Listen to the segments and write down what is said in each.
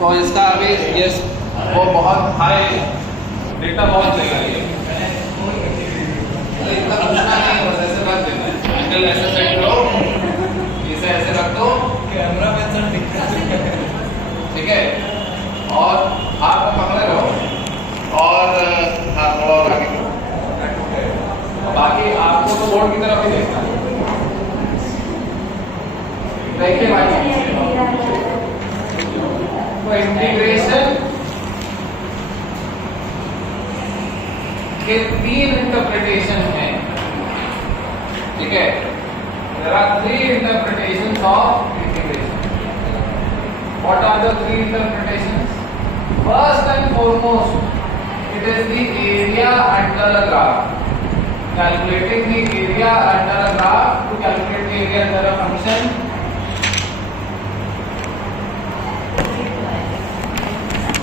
तो इसका अभी ये वो बहुत हाई डेटा बहुत चाहिए, इतना पूछना नहीं, बस ऐसे रख देना है, एंगल ऐसे सेट करो, इसे ऐसे रख दो, कैमरा में सब ठीक है, और हाथ में पकड़े रहो और हाथ थोड़ा और आगे करो। बाकी आपको तो बोर्ड की तरफ ही देखना है। देखिए भाई, तो इंटीग्रेशन के 3 इंटरप्रिटेशन हैं, ठीक है। There are 3 interpretations of integration. What are the 3 interpretations? First and foremost, it is the area under a graph. Calculating the area under a graph, to calculate the area under a function,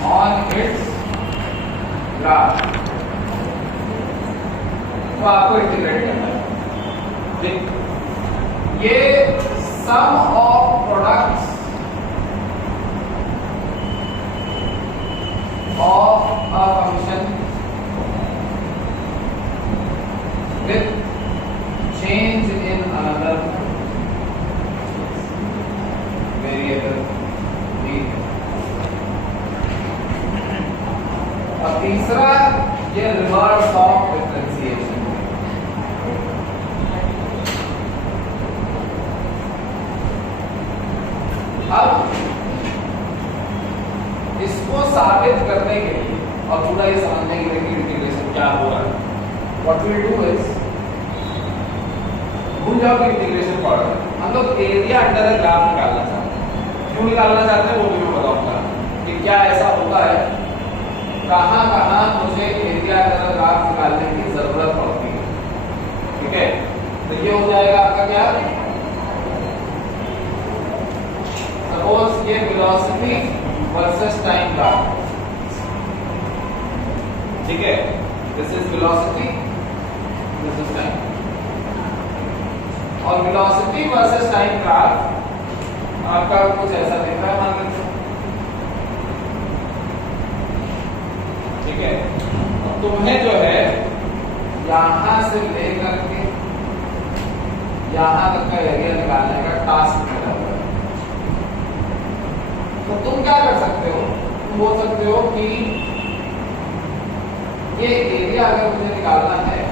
on its graph. तो आपको integrate करना है। ये sum of products of a function with change in another variable b। और तीसरा ये reverse of differentiation. अब इसको साबित करने के लिए और पूरा ये समझने के लिए कि इंटीग्रेशन क्या हो रहा है, what we'll do is, भूल जाओ कि इंटीग्रेशन पढ़ रहे हैं, हम लोग एरिया अंडर द ग्राफ निकालना चाहते हैं। क्यों निकालना चाहते हैं वो भी मैं बताऊंगा कि क्या ऐसा होता है, कहां कहां मुझे एरिया अंडर द ग्राफ निकालने की जरूरत पड़ती है, ठीक है। तो ये हो जाएगा आपका क्या, सपोज ये वेलोसिटी वर्सेस टाइम ग्राफ, ठीक है। This is velocity, this is time, और वेलोसिटी वर्सेस टाइम ग्राफ आपका कुछ ऐसा दिख रहा है, मान लीजिए, ठीक है। अब तुम्हें जो है यहां से लेकर के यहां तक का एरिया निकालने का टास्क मिला हुआ है। तो तुम क्या कर सकते हो, तुम बोल सकते हो कि ये एरिया अगर मुझे निकालना है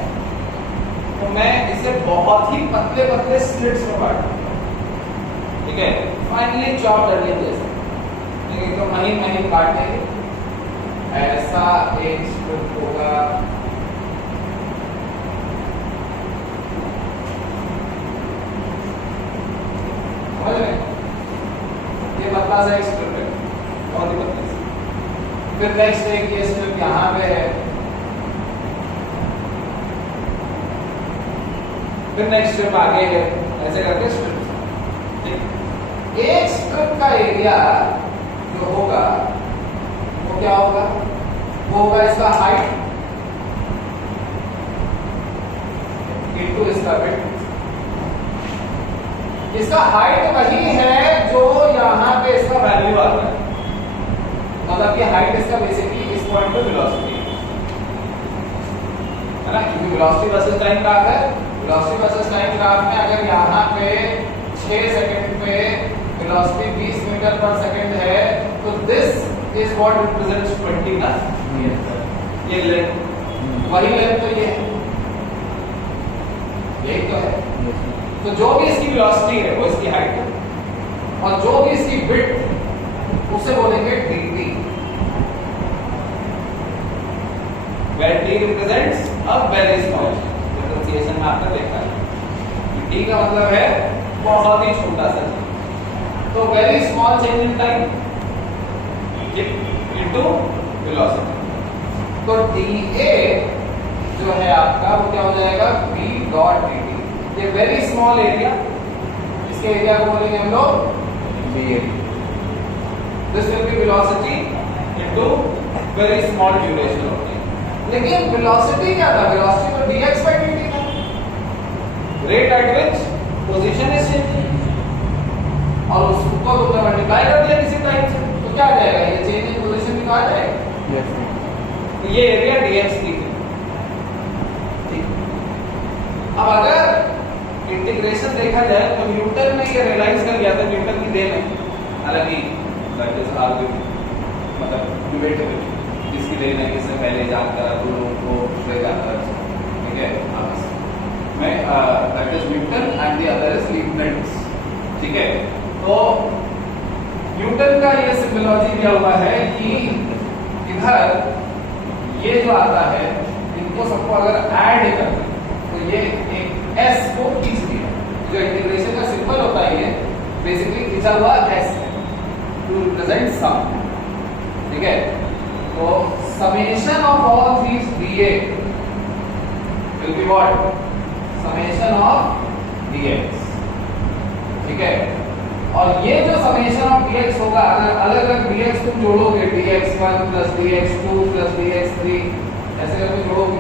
तो मैं इसे बहुत ही पतले पतले स्लिट्स में बांटूंगा, ठीक है। फाइनली चॉप कर लेते हैं, लेकिन तो महीन महीन काट देंगे, ऐसा एक स्ट्रिप होगा, समझ रहे? ये पतला सा एक स्ट्रिप है, बहुत ही पतला सा। फिर नेक्स्ट एक ये स्ट्रिप यहाँ पे है, फिर नेक्स्ट स्ट्रिप आगे है, ऐसे करके स्ट्रिप। एक स्ट्रिप का एरिया जो होगा वो क्या होगा, वो होगा इसका हाइट इनटू इसका विड्थ। इसका हाइट वही है जो यहाँ पे इसका वैल्यू आता है, मतलब कि हाइट इसका बेसिकली इस पॉइंट पे वेलोसिटी है ना, क्योंकि वेलोसिटी वर्सेस टाइम ग्राफ है। वेलोसिटी वर्सेस टाइम ग्राफ में अगर यहाँ पे 6 सेकंड पे वेलोसिटी 20 मीटर पर सेकंड है तो दिस इज व्हाट रिप्रेजेंट्स 20 ना, ये लेंथ, वही लेंथ तो ये है, यही तो है। तो जो भी इसकी वेलोसिटी है वो इसकी हाइट है, और जो भी इसकी विड्थ उसे बोलेंगे dt, where d represents a very small, differentiation में आपने देखा है d का मतलब है बहुत ही छोटा सा चेंज, तो very small change in time into velocity. तो dA जो है आपका वो क्या हो जाएगा, v डॉट dt, ये वेरी स्मॉल एरिया, इसके एरिया को बोलेंगे हम लोग dA। This will be velocity into very small duration of time. लेकिन वेलोसिटी क्या था, वेलोसिटी तो dx by dt था, rate at which position is changing, और उसको तुमने मल्टीप्लाई कर दिया किसी टाइम से, तो क्या आ जाएगा, ये तो आ जाएगा। तो ये एरिया dx की है। ठीक, अब अगर इंटीग्रेशन देखा जाए तो न्यूटन ने ये रियलाइज कर लिया था, न्यूटन की देन है, हालांकि दैट इज आर्ग्यू मतलब डिबेटेबल, किसकी देन है, किसने पहले जानकर रूलों को ले जाकर, ठीक है, मैं that is Newton and the other is Leibniz, ठीक है। तो न्यूटन का ये सिंबोलॉजी दिया हुआ है कि इधर ये जो आता है इनको सबको अगर ऐड कर दें तो ये एक s को खींच दिया, जो इंटीग्रेशन का सिंबल होता है ये बेसिकली खींचा हुआ s है टू रिप्रेजेंट सम, ठीक है। तो summation of all these dA will be what, summation of dx, ठीक है। और ये जो समेशन ऑफ dx होगा, अगर अलग अलग dx तुम जोड़ोगे, dx1 plus dx2 plus dx3 ऐसे करके जोड़ोगे,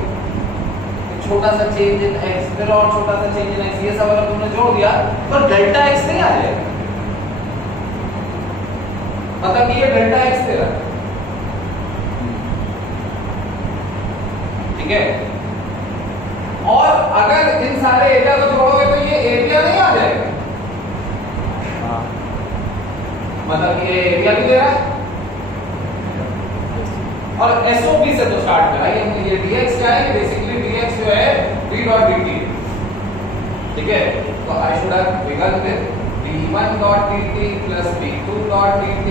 तो छोटा सा चेंज इन x फिर और छोटा सा चेंज इन x, ये सब अगर तुमने जोड़ दिया तो डेल्टा x नहीं आ जाएगा, मतलब कि ये डेल्टा x दे रहा है, ठीक है। और अगर इन सारे एरिया को जोड़ोगे तो ये एरिया नहीं आ जाएगा, मतलब ये एरिया भी दे रहा है और SOP से तो स्टार्ट करा है। ये dx क्या है, बेसिकली dx जो है v डॉट dt, ठीक है। तो I should have begun with v1 dot dt plus v2 dot dt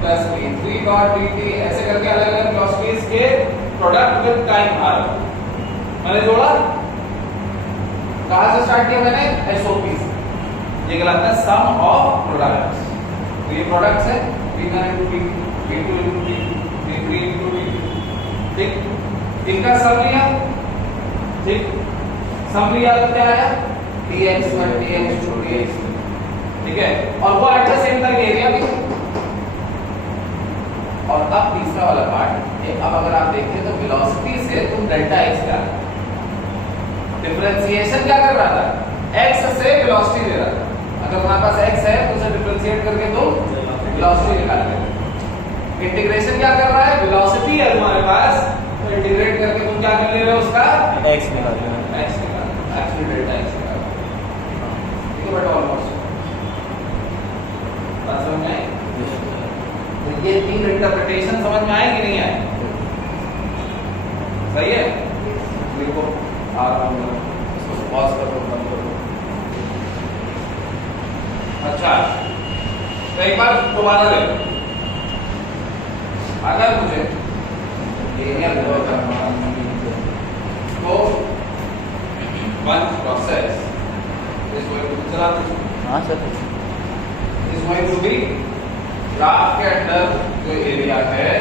plus v3 dot dt, ऐसे करके अलग अलग वेलोसिटीज के प्रोडक्ट विद टाइम r मैंने जोड़ा। कहां से स्टार्ट किया मैंने, SOP से। ये कहलाता है सम ऑफ प्रोडक्ट्स। तो ये प्रोडक्ट्स है v1 into v2, v2 into v2, v3 into v2, ठीक। इनका सम लिया, ठीक, सम लिया तो क्या आया dx1 dx2 dx3, ठीक है। और वो at the same time area भी। और अब तीसरा वाला पार्ट, अब अगर आप देखें तो वेलोसिटी से तुम डेल्टा x का डिफरेंशिएशन क्या कर रहा था, x से वेलोसिटी दे रहा था। अगर तुम्हारे पास x है तो उसे डिफरेंशिएट करके तुम वेलोसिटी निकाल लेते। इंटीग्रेशन क्या कर रहा है, वेलोसिटी है तुम्हारे पास, तो इंटीग्रेट करके तुम क्या कर ले रहे हो, उसका x निकाल लेना, x निकाल, एक्चुअली डेल्टा x निकाल, ठीक है। बट ऑलमोस्ट बात समझ में आई? ये तीन इंटरप्रिटेशन समझ में आए कि नहीं आए? सही है। देखो आ रहा हूं, इसको पॉज कर दो, बंद कर दो। अच्छा, तो एक बार दोबारा देखो, अगर मुझे एरिया ड्रॉ करना तो one process is going to चला, हाँ sir, is going to be graph के अंदर जो एरिया है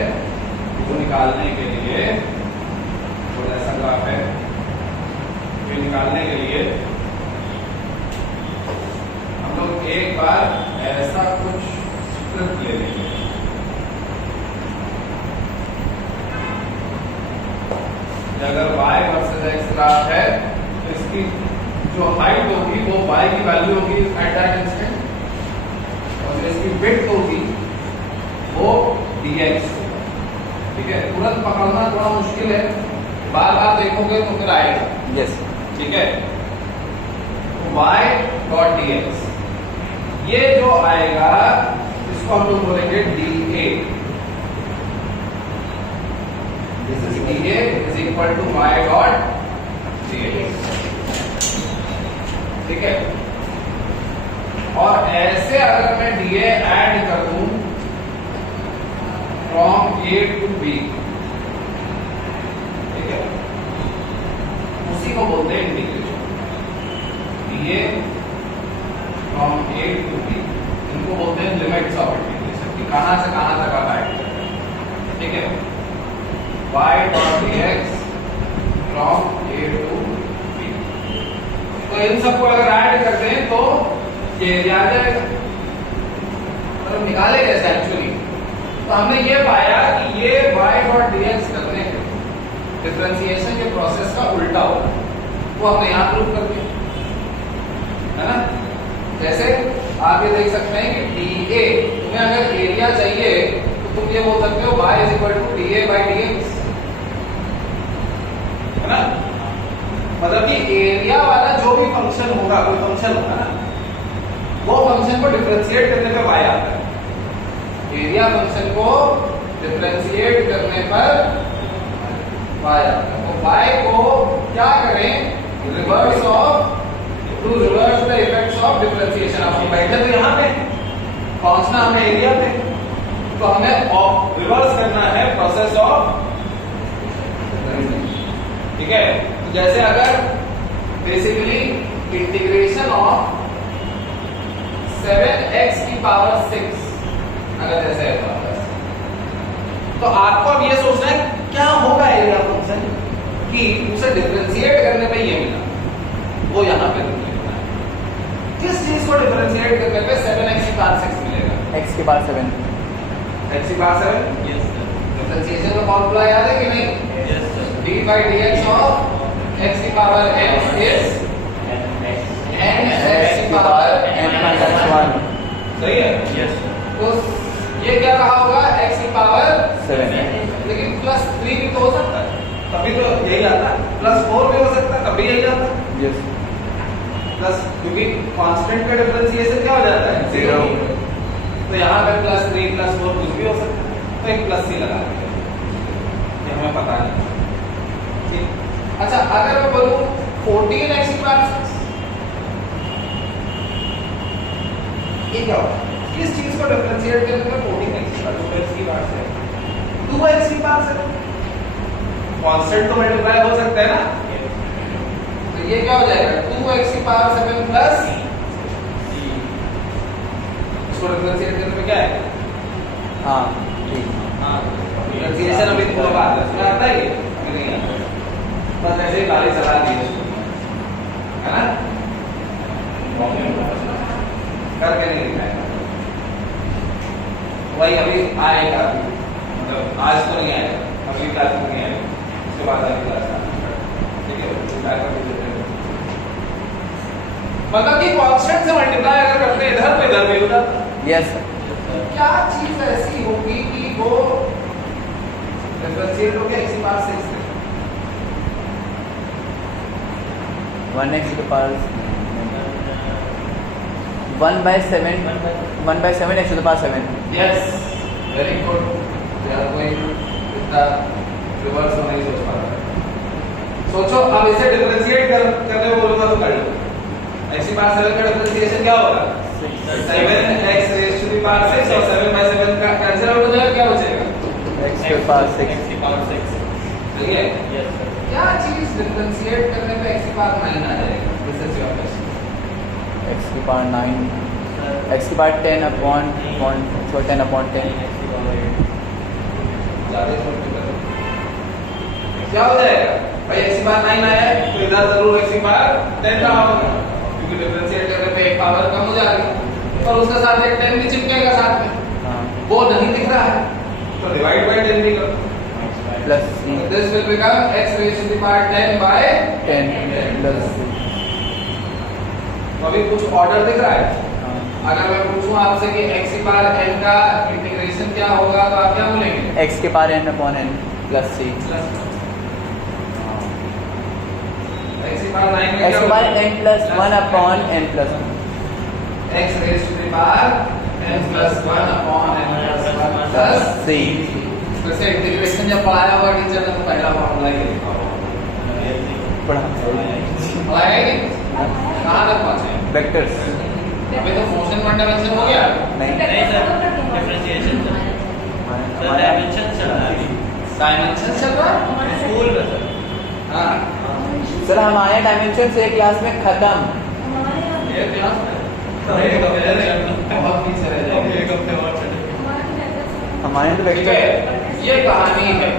वो निकालने के लिए, थोड़ा ऐसा ग्राफ है, ये निकालने के लिए हम लोग एक बार ऐसा कुछ स्क्रिप्ट ले लेंगे। अगर y वर्सेस x ग्राफ है तो इसकी जो हाइट होगी वो y की वैल्यू होगी एट दैट इंस्टेंट, और जो इसकी विड्थ होगी वो dx, ठीक है। तुरंत पकड़ना थोड़ा मुश्किल है, बार बार देखोगे तो फिर आएगा, यस, ठीक है। y डॉट dx, ये जो आएगा इसको हम लोग बोलेंगे dA, this is dA is equal to y dot dx, ठीक है। और ऐसे अगर मैं dA ऐड कर दूं फ्रॉम A टू B, ठीक है, उसी को बोलते हैं integration. dA from A to B, इनको बोलते हैं लिमिट्स ऑफ इंटीग्रेशन, कि कहां से कहां तक आप ऐड कर रहे हैं, ठीक है। y dot dx from A to B, तो इन सबको अगर ऐड करते हैं तो ये एरिया आ जाएगा। तो निकाले कैसे एक्चुअली, तो हमने ये पाया कि ये y डॉट dx करने के डिफरेंशिएशन के प्रोसेस का उल्टा होगा, वो हमने यहां प्रूव कर दिया, है ना। जैसे आप ये देख सकते हैं कि dA, तुम्हें अगर एरिया चाहिए तो तुम ये बोल सकते हो y is equal to dA by dx, है ना? मतलब कि एरिया वाला जो भी फंक्शन होगा, कोई फंक्शन होगा ना, वो फंक्शन को डिफरेंशिएट करने पे y आता है। एरिया फंक्शन को डिफरेंशिएट करने पर y आता है। तो y को क्या करें, reverse of, to reverse the effects of differentiation. आप बैठे तो यहाँ पे, पहुंचना हमें एरिया पे, तो हमें रिवर्स करना है प्रोसेस ऑफ, ठीक है? तो जैसे अगर बेसिकली इंटीग्रेशन ऑफ 7x की पावर 6 अगर ऐसे है तो आपको अब ये सोचना है क्या होगा एरिया फंक्शन कि उसे डिफरेंशिएट करने पे ये मिला, वो यहां पे मिलेगा। किस चीज को डिफरेंशिएट करने पे 7x की पावर 6 मिलेगा? x की पावर 7। x की पावर 7, यस सर, डिफरेंशिएशन का फार्मूला याद है कि नहीं? Yes sir, d by dx of x की power m is n x की पावर n plus 1 सही है? यस सर, तो ये क्या रहा होगा x की पावर 7। लेकिन प्लस 3 भी तो हो सकता है, तभी तो यही आता है। प्लस 4 भी हो सकता है, तभी यही आता है। यस, प्लस क्योंकि कांस्टेंट का डिफरेंशिएशन क्या हो जाता है? 0। तो यहाँ पे प्लस 3 प्लस 4 कुछ भी हो सकता है, तो एक प्लस ही लगा देंगे, ये हमें पता नहीं। ठीक, अच्छा अगर मैं बोलूं 14x की पावर 6, ये क्या होगा? किस चीज को डिफरेंशिएट करने पे 14x की पावर 7, 2x की पावर 7, कांस्टेंट तो मल्टीप्लाई हो सकता है ना, तो ये क्या हो जाएगा? 2x की पावर 7 प्लस इसको डिफरेंशिएट करने पे क्या है? हाँ ठीक। हाँ, डिफरेंशिएशन अभी थोड़ा बाद है, इसमें आता है ये अभी नहीं आता, बस ऐसे ही गाली चला दी है ना, करके नहीं दिखाएगा। वही अभी आएगा, मतलब आज तो नहीं आएगा, अगली क्लास में नहीं आएगा, उसके बाद अगली क्लास में, ठीक है? मतलब कि कांस्टेंट से मल्टीप्लाई अगर करते हैं इधर तो इधर भी हो जाता है। यस, क्या चीज ऐसी होगी कि वो डिफरेंशिएट हो गया इसी पावर 6 से? 1x की power 1/7 x to the power 7। Yes, very good. यार कोई इतना रिवर्स में नहीं सोच पा रहा। सोचो, अब इसे डिफरेंशिएट करने को बोलूंगा तो कर लो। x की पावर 7 का डिफरेंशिएशन क्या होगा? 7x rays to the power 6 और 7/7 का कैंसिल आउट हो जाएगा, क्या बचेगा? x to the power 6। x की पावर 6। सही है? यस सर, क्या चीज डिफरेंशिएट करने पे x की पावर 9 आ जाएगा? This is your question. x की पावर 9, x की पावर 10 upon 10/10। ज्यादा सोच कर क्या हो जाएगा भाई? x की पावर 9 आया है तो इधर जरूर x की पावर 10 रहा होगा, क्योंकि डिफरेंशिएट करने पे एक पावर कम हो जा रही है और उसके साथ एक 10 भी चिपकेगा साथ में, हाँ, वो नहीं दिख रहा है तो डिवाइड बाय 10 भी करो, plus this will become x raise to the power 10 by 10 plus. तो अभी कुछ ऑर्डर दिख रहा है। अगर मैं पूछूं आपसे कि x की पावर n का इंटीग्रेशन क्या होगा तो आप क्या बोलेंगे? x की power n upon n plus 3। x की पावर 9 में x क्या की पावर होगा? n plus 1 upon n plus 1। x raise to the power n plus 1 upon n plus 1 plus 3। वैसे इंटीग्रेशन जब पढ़ाया होगा टीचर ने तो पहला फॉर्मूला ही लिखा होगा, पढ़ा पढ़ाया ही नहीं? कहाँ तक पहुँचे? वेक्टर्स अभी तो मोशन वन डायमेंशन हो गया, नहीं, नहीं sir, differentiation sir, sir dimension चल रहा है डायमेंशन चल रहा है स्कूल में सर। हाँ, सर हमारे डायमेंशन से क्लास में खत्म। ये क्लास में एक हफ्ते बहुत पीछे रह जाएंगे। एक हफ्ते और चले। हमारे तो ठीक वेक्टर है, ये कहानी है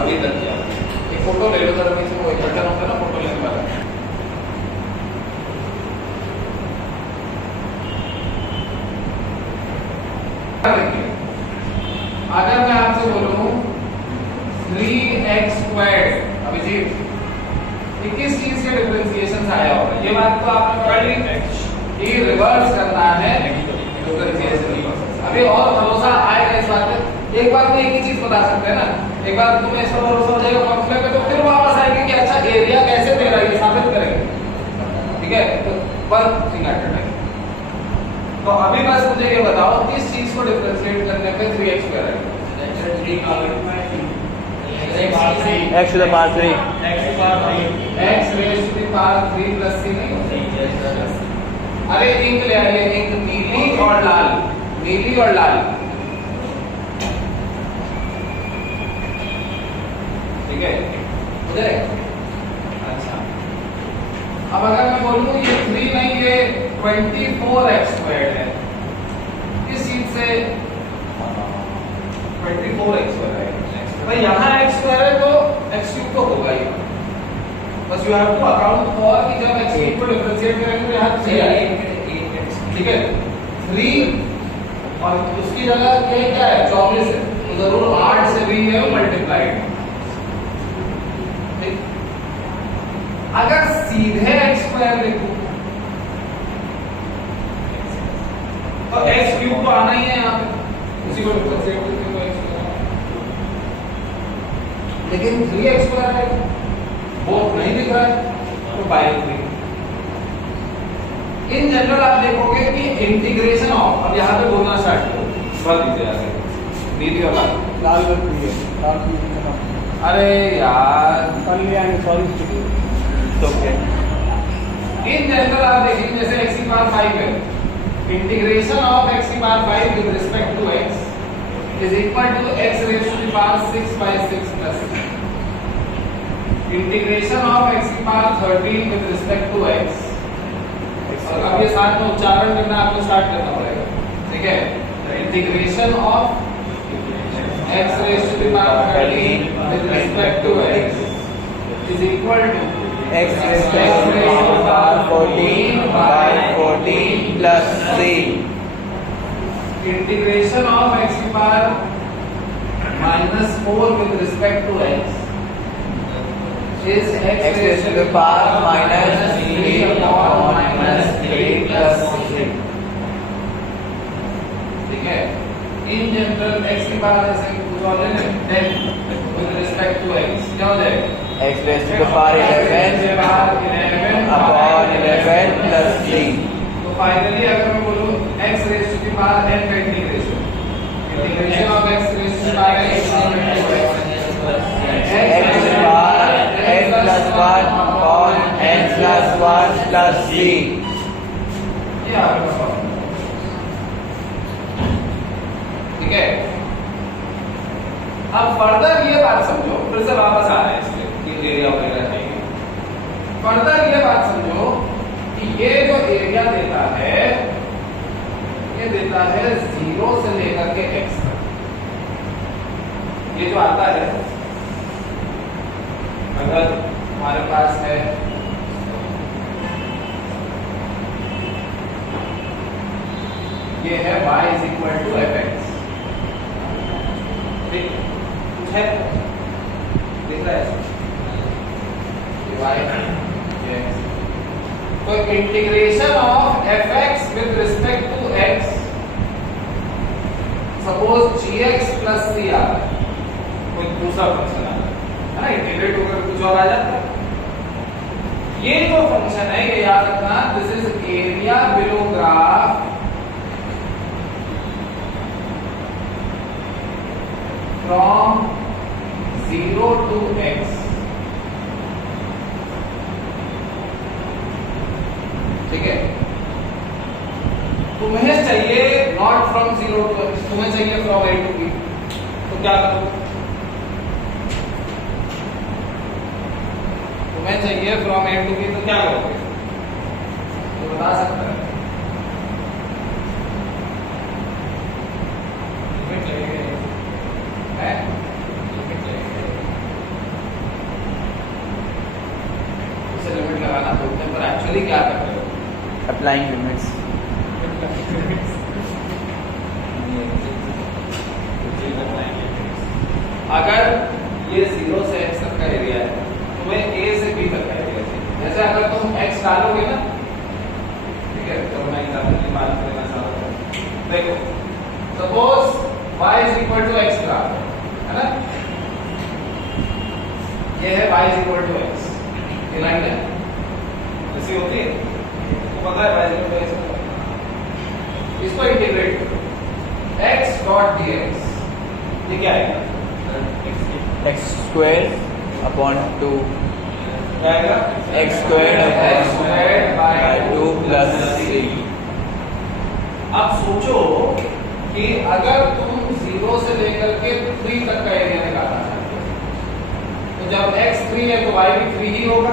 अभी तक किया। एक फोटो ले लो जरा, किसी को इकट्ठा होता है ना फोटो लेने वाला। अगर मैं आपसे बोलूं 3x², अभिजीत ये किस चीज के डिफरेंशिएशन आया होगा? ये बात तो आपने पढ़ ली कि रिवर्स करना है डिफरेंशिएशन। अभी और भरोसा आएगा इस एक बार तो एक ही चीज बता सकते हैं ना, एक बार तुम्हें ऐसा भरोसा हो जाएगा फॉर्मूला पे, तो फिर वापस आएंगे कि अच्छा एरिया कैसे दे रहा है ये साबित करेंगे। ठीक है, तो one thing at a time. तो अभी बस मुझे ये बताओ किस चीज को डिफरेंशिएट करने पे 3x स्क्वायर आएगा? x to the power 3 x raise to the power 3 plus c नहीं? अरे इंक ले आइए, इंक नीली और लाल, नीली और लाल। ठीक है, मुझे अच्छा। अब अगर मैं बोलूं ये 3 नहीं ये 24x स्क्वायर्ड है, किस चीज से 24x स्क्वायर है? भाई यहाँ x स्क्वायर है तो x क्यूब तो होगा ही, बस you have to account for कि जब x क्यूब को डिफरेंशिएट करेंगे तो यहाँ 3 आएगा। ठीक है, 3 और उसकी जगह ये क्या है 24 है, तो जरूर 8 से भी है मल्टीप्लाइड। अगर सीधे x स्क्वायर लिखूं तो x क्यूब तो आना ही है यहाँ पे, उसी को डिफरेंशिएट करके तो x स्क्वायर, लेकिन 3x स्क्वायर है वो नहीं दिख रहा है तो बाय 3। इन जनरल आप देखोगे कि इंटीग्रेशन ऑफ, अब यहाँ पे बोलना स्टार्ट करो, सवाल दीजिए आगे नीली और लाल लाल कलर की है, लाल की है। अरे यार सॉरी तो ओके। इन जनरल आप देखिए जैसे x की पावर 5 है, इंटीग्रेशन ऑफ x की power 5 with respect to x is equal to x raise to the power 6 by 6 plus integration of x की power 13 with respect to x। और अब ये साथ में उच्चारण करना आपको स्टार्ट करना पड़ेगा। ठीक है, integration of x raise to the power 13 with respect to x is equal to x raised to the power 14 by 14 plus 3 integration of x की power -4 with respect to x is x raised to the power -3 upon -3 plus 3। ठीक है, in general x की power ऐसे कुछ और लेने 10 with respect to x क्या हो जाएगा? x raised to the power 11 upon 11 plus 3। तो फाइनली अगर मैं बोलूं x raise to the power n का integration of x raise to the power n x to the power n plus 1 upon n plus 1 plus 3। ये आपका सवाल। ठीक है, अब फर्दर ये बात समझो, फिर से वापस आ रहे हैं इसलिए कि एरिया वगैरह चाहिए। फर्दर ये बात समझो कि ये जो एरिया देता है ये देता है 0 से लेकर के x तक। ये जो आता है अगर हमारे पास है ये है y is equal to fx। ठीक है, दिख रहा है y yes। तो integration of fx with respect to x suppose gx plus c आ रहा है, कोई दूसरा फंक्शन आ रहा है ना, इंटीग्रेट होकर कुछ और आ जाता है। ये जो फंक्शन है ये याद रखना, this is area below graph from 0 to x। ठीक है, तुम्हें चाहिए नॉट फ्रॉम 0 to x, तुम्हें चाहिए फ्रॉम a to b, तो क्या करो? तुम्हें चाहिए फ्रॉम a to b तो क्या करोगे? तो बता सकते हैं लिमिट लगेगा है, लिमिट लगेगा, उसे लिमिट लगाना बोलते हैं, पर एक्चुअली क्या करते हो? Applying limits. अगर ये 0 से x तक का एरिया है, तुम्हें a से b तक का एरिया चाहिए। जैसे अगर तुम x डालोगे ना, ठीक है, तो मैं एग्जांपल की बात करना चाहता हूं। देखो, suppose y is is equal to x graph है ना, ये है y is equal to x, ये लाइन है ऐसी होती है, तो पता है y is equal to x, इसको इंटीग्रेट करो x डॉट dx, ये क्या आएगा एक्स स्क्वायर अपॉन 2 क्या आएगा x square by 2 plus c। अब सोचो कि अगर तुम 0 से लेकर के 3 तक का एरिया निकालना चाहते हो तो जब x 3 है तो y भी 3 ही होगा,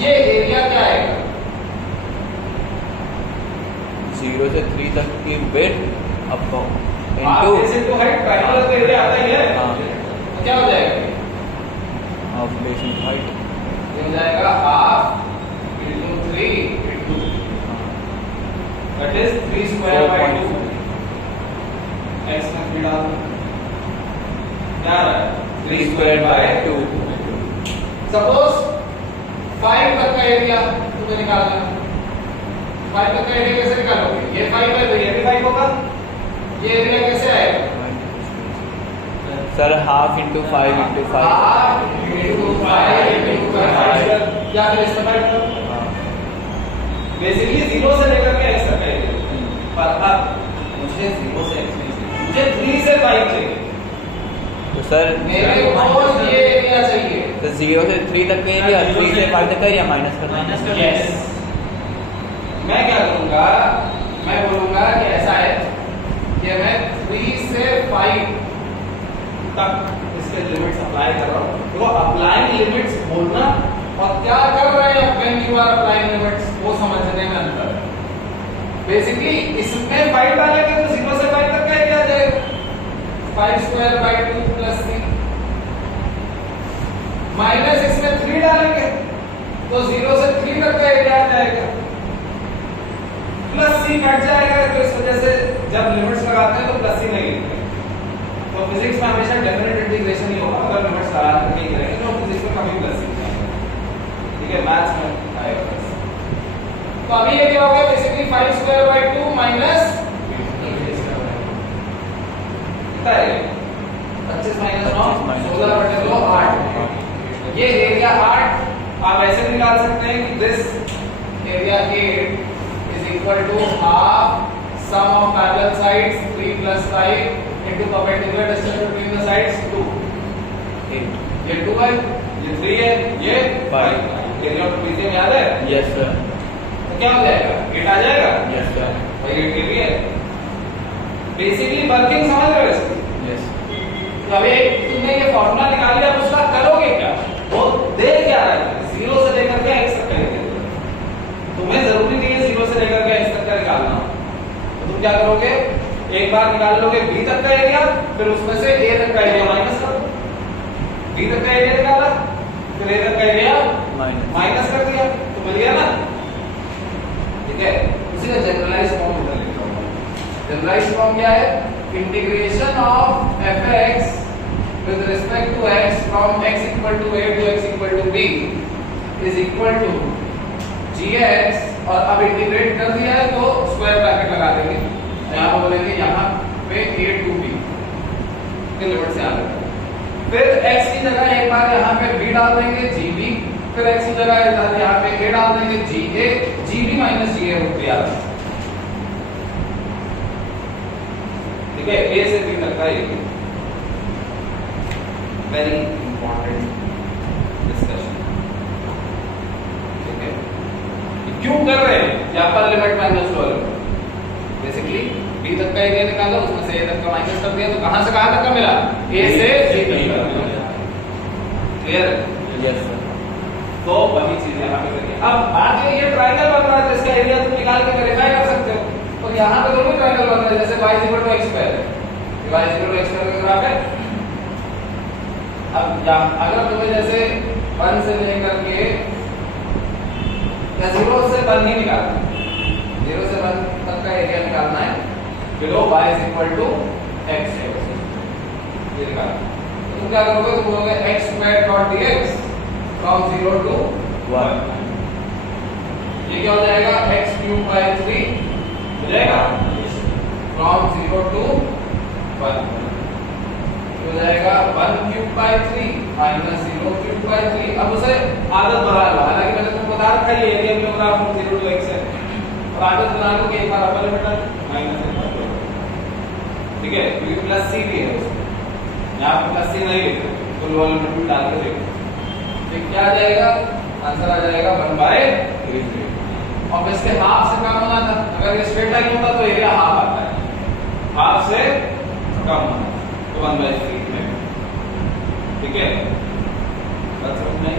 ये एरिया क्या आएगा 0 से 3 तक की विड्थ अपॉन आप इनटू जैसे तो हाइट ट्रायंगल का एरिया आता ही है, हाँ। तो क्या हो जाएगा ऑफ बेस इनटू हाइट, ये हो जाएगा half into 3 into that is 3 square by 2 x में 3 डाल दो क्या आ रहा है 3 स्क्वायर बाय 2। सपोज 5 तक का एरिया तुम्हें निकालना है, 5 तक का एरिया कैसे निकालोगे, ये 5 है तो ये भी 5 होगा, ये एरिया कैसे आएगा sir half into 5 into 5 half into 5 into 5 क्या फिर इसमें फाइव करो, बेसिकली 0 से लेकर के x तक का एरिया, पर अब मुझे 0 से x नहीं, मुझे 3 से 5 चाहिए, तो सर मेरे को ये एरिया चाहिए, तो 0 से 3 तक का एरिया 3 से 5 तक का एरिया माइनस करना माइनस कर यस मैं क्या करूंगा, मैं बोलूंगा कि ऐसा है कि मैं 3 से 5 तक इसके लिमिट्स अप्लाई कर रहा हूं, तो अप्लाइंग लिमिट्स बोलना और क्या कर रहे हैं when you are applying limits वो समझने में अंतर है। बेसिकली इसमें 5 डालेंगे तो 0 से 5 तक का एरिया आ जाएगा 5 square by 2 plus c, minus इसमें 3 डालेंगे तो 0 से 3 तक का एरिया आ जाएगा, प्लस c कट जाएगा, तो इस वजह से जब लिमिट्स लगाते हैं तो प्लस c नहीं लिखते, तो फिजिक्स में हमेशा डेफिनेट इंटीग्रेशन ही होगा अगर लिमिट्स लगा के नहीं करेंगे, तो फिजिक्स में कभी प्लस c नहीं, ठीक है मैथ्स में आएगा प्लस। तो अभी ये क्या हो गया बेसिकली 5 स्क्वायर बाय 2 माइनस कितना है 25 माइनस 9 16 बटे 2 8, ये एरिया 8 आप ऐसे निकाल सकते हैं कि this area 8 is equal to half sum of parallel sides 3 plus 5 into perpendicular distance between the sides 2, ये 2 है ये 3 है ये 5, एरिया ऑफ ट्रापेजियम याद है, यस सर, तो क्या हो जाएगा 8 आ जाएगा, यस सर, भाई 8 भी है, बेसिकली वर्किंग समझ रहे हो इसकी, यस। तो अभी तुमने ये फार्मूला निकाल लिया, अब उसका करोगे क्या, वो दे क्या रहा है 0 से लेकर के x तक का एरिया, तुम्हें जरूरी नहीं है 0 से लेकर के x तक का निकालना, तो तुम क्या करोगे एक बार निकाल लोगे b तक का एरिया, फिर उसमें से a तक का एरिया माइनस करो, b तक का एरिया निकाला फिर a तक का एरिया माइनस कर दिया, तो मिल गया ना, ठीक है। उसी का जनरलाइज्ड फॉर्म उधर लिख रहा हूं, जनरलाइज्ड फॉर्म क्या है, integration of fx with respect to x from x equal to a to x equal to b is equal to gx, और अब इंटीग्रेट कर दिया है तो स्क्वायर ब्रैकेट लगा देंगे, यहाँ पर बोलेंगे यहाँ पे a to b के लिमिट से आ रहा है, फिर x की जगह एक बार यहाँ पे b डाल देंगे gb, फिर x की जगह यहाँ पे a डाल देंगे ga, gb minus ga root दिया, ठीक है, a से b तक का ये वेरी इंपॉर्टेंट डिस्कशन, ठीक है, क्यों कर रहे हैं यहाँ पर लिमिट माइनस वाले, बेसिकली b तक का एरिया निकाला उसमें से a तक का माइनस कर दिया, तो कहां से कहां तक का मिला a से c तक का मिला, क्लियर है, यस सर। तो वही चीज यहाँ पे करिए। अब आगे ये ट्रायंगल बन रहा है तो इसका एरिया तुम निकाल के वेरीफाई कर सकते हो, तो यहाँ पे दोनों ट्रायंगल बन रहे हैं, जैसे y equal to x square है, y equal to x square का ग्राफ है, अब अगर तुम्हें जैसे 1 से लेकर के या 0 से 1 ही निकालना है, 0 से 1 तक का एरिया निकालना है, below y is equal to x है, ये निकालना, तो तुम क्या करोगे, तुम बोलोगे x square dot dx from 0 to 1, ये क्या हो जाएगा x क्यूब बाय 3 हो जाएगा फ्रॉम 0 टू 1 हो जाएगा 1 cube by 3 minus 0 cube by 3। अब उसे आदत बना लो, हालांकि मैंने तुमको बता रखा है ये एरिया में ग्राफ 0 to x है, और आदत बना लो कि एक बार अपर लिमिट माइनस एक बार लोअर, ठीक है, क्योंकि प्लस सी भी है उसमें, यहाँ पे प्लस सी नहीं लिखते तो लोअर लिमिट भी डाल के देखो, तो क्या आ जाएगा, आंसर आ जाएगा 1/3। अब इसके हाफ से कम होना था, अगर ये स्ट्रेट लाइन होता तो एरिया हाफ आता है, हाफ से कम होना तो 1/3 में, ठीक है, बात समझ में आई?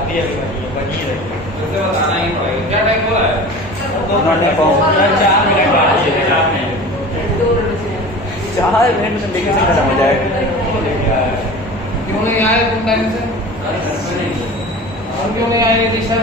अभी बनी रही जैसे बताना ही पड़ेगा। क्या टाइम हो रहा है? 4 मिनट बाकी है, 4 मिनट 4 मिनट में लेके से खत्म हो जाएगा। क्यों नहीं आए तुम टाइम से? और क्यों नहीं आए निशा?